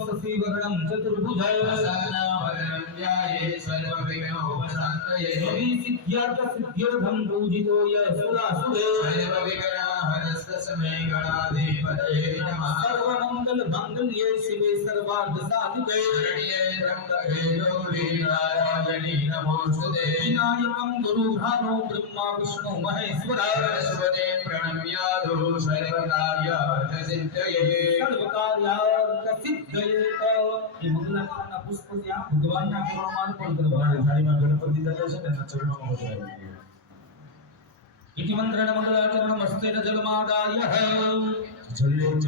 शशिवर्णं चतुर्भुजः रवि सिद्ध्यर्थ सिद्ध्यर्थं पूजितो यः सुरासुरे सर्वमङ्गल माङ्गल्ये शिवे सर्वार्थ साधिके विनायकं गुरुभानो ब्रह्मा विष्णु महेश्वर સર્વકાર્યાર્થ સિદ્ધયે એ મંગલાકારના પુષ્પ ત્યાં ભગવાનના કરવામાં અર્પણ કરવા થાળીમાં ગણપતિ દાદા છે ને એના ચરણોમાં બધું આવી ગયું. ઇતિ મંત્રેણ મંગલાચરણ મસ્તેન જલમાદાય જલ્દી એક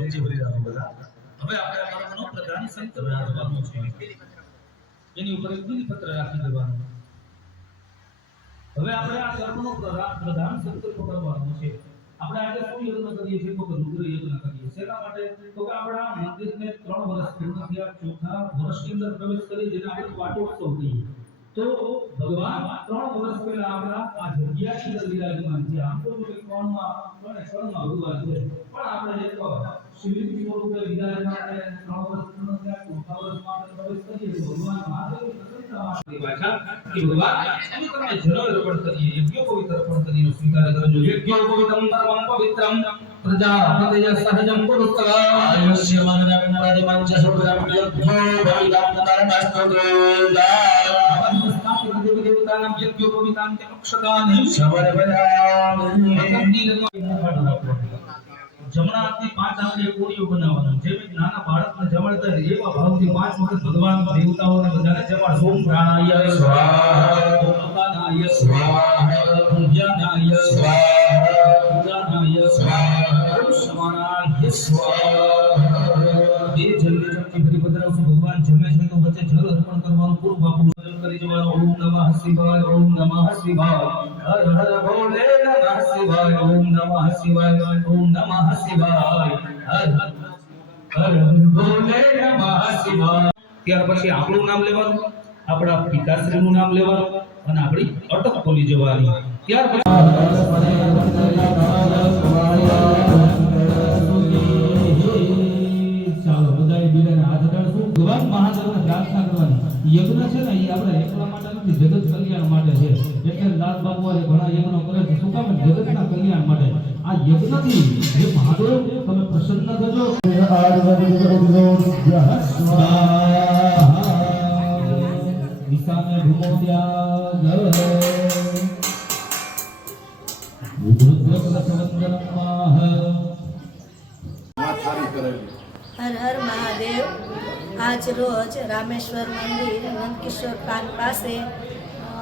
હવે આપણે આ પ્રધાન સંકલ્પ કરવાનો છે. એની ઉપર એક બિલીપત્ર રાખી દેવાનું. હવે આપણે આ કર્મનો પ્રધાન સંકલ્પ કરવાનો છે. આપણે આજે શું યજ્ઞ કરીએ છીએ? તો કે રુદ્ર યજ્ઞ કરીએ શેના માટે? તો કે આપણે આ મંદિરને ત્રણ વર્ષ પૂર્ણ થયા, ચોથા વર્ષની અંદર પ્રવેશ કરી જેને આપણે વાટોત્સવ કહીએ. તો ભગવાન ત્રણ વર્ષ પહેલા આપણા આ જગ્યાની અંદર વિરાજમાન છે. આમ તો કોણમાં કોને કોણમાં ભગવાન છે. પણ આપણે એક શિવલિંગ સ્વરૂપે વિરાજમાન છે ત્રણ વર્ષ પૂર્ણ થયા ચોથા વર્ષમાં આપણે પ્રવેશ કરીએ તો ભગવાન મહાદેવની પ્રસન્નતા માટે ભાષા કે ભગવાન અમે તમને જળ અર્પણ કરીએ યજ્ઞ પવિત્ર અર્પણ કરીને સ્વીકાર કરજો યજ્ઞ પવિત્રમ ધર્મમ પવિત્રમ પ્રજાપતય સહજમ પુરુષ આયુષ્ય મંગલમ પદમંચ શુભ્રમ યજ્ઞો ભવિતમ ધર્મસ્તુ દેવતાનામ યજ્ઞોપવિતામ તે અક્ષતાનિ સમર્પયામિ જમણા હાથની પાંચ આંગળીએ કોળીઓ બનાવવાનો જેમ એક નાના બાળકને જમાડતા એવા ભાવથી પાંચ વખત ભગવાન દેવતાઓને બધાને જમાડ સોમ પ્રાણાય, સ્વાહા. અપાનાય સ્વાહા. પૂજ્યાનાય સ્વાહા. ભગવાન જમે છે તો વચ્ચે જળ અર્પણ કરવાનું પૂરું બાપુ કરી જવાનું ઓમ નમઃ શિવાય, ઓમ નમઃ શિવાય ત્યાર પછી આપણું નામ લેવાનું, આપણા પિતાશ્રીનું નામ લેવાનું અને આપણી અટક ખોલી જવાની. ત્યાર પછી એકલા જગત કલ્યાણ માટે છે. એટલે લાલ એ ઘણા યજ્ઞો કરે છે. શું કામ? જગતના કલ્યાણ માટે. આ યજ્ઞથી જે મહાદેવ તમે પ્રસન્ન થજો. દિશાને દિશામે ભૂમોદ્યા સારી રુદ્રકલશવંદનમાહ હર હર મહાદેવ. આજ રોજ રામેશ્વર મંદિર નંદકિશોર પાર્ક પાસે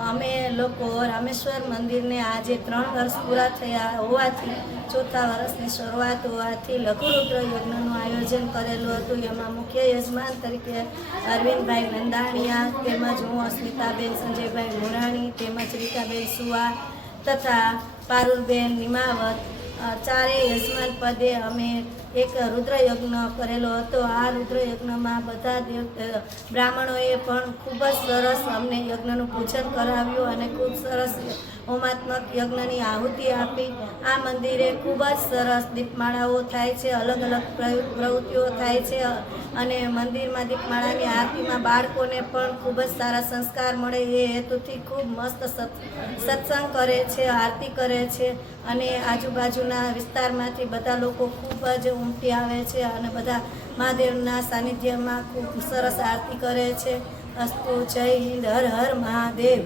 અમે લોકો રામેશ્વર મંદિરને આજે ત્રણ વર્ષ પૂરા થયા હોવાથી, ચોથા વર્ષની શરૂઆત હોવાથી લઘુરુદ્ર યજ્ઞનું આયોજન કરેલું હતું. એમાં મુખ્ય યજમાન તરીકે અરવિંદભાઈ નંદાણીયા, તેમજ હું, અસ્મિતાબેન, સંજયભાઈ મુરાણી, તેમજ રીતાબેન સુવા તથા પારુલબેન નિમાવત અ, ચારેય યજમાન પદે અમે એક રુદ્રયજ્ઞ કરેલો હતો. આ રુદ્રયજ્ઞમાં બધા દેવ બ્રાહ્મણોએ પણ ખૂબ જ સરસ અમને યજ્ઞનું પૂજન કરાવ્યું અને ખૂબ સરસ હોમાત્મક યજ્ઞની આહુતિ આપી. આ મંદિરે ખૂબ જ સરસ દીપમાળાઓ થાય છે અલગ અલગ પ્રવૃ- પ્રવૃત્તિઓ થાય છે અને મંદિરમાં દીપમાળાની આરતીમાં બાળકોને પણ ખૂબ જ સારા સંસ્કાર મળે. એ હેતુથી ખૂબ મસ્ત સત- સત્સંગ કરે છે આરતી કરે છે અને આજુબાજુના વિસ્તારમાંથી બધા લોકો ખૂબ જ ઉમટી આવે છે અને બધા મહાદેવના સાનિધ્યમાં ખૂબ સરસ આરતી કરે છે. અસ્તુ જય હિન્દ, હર હર મહાદેવ.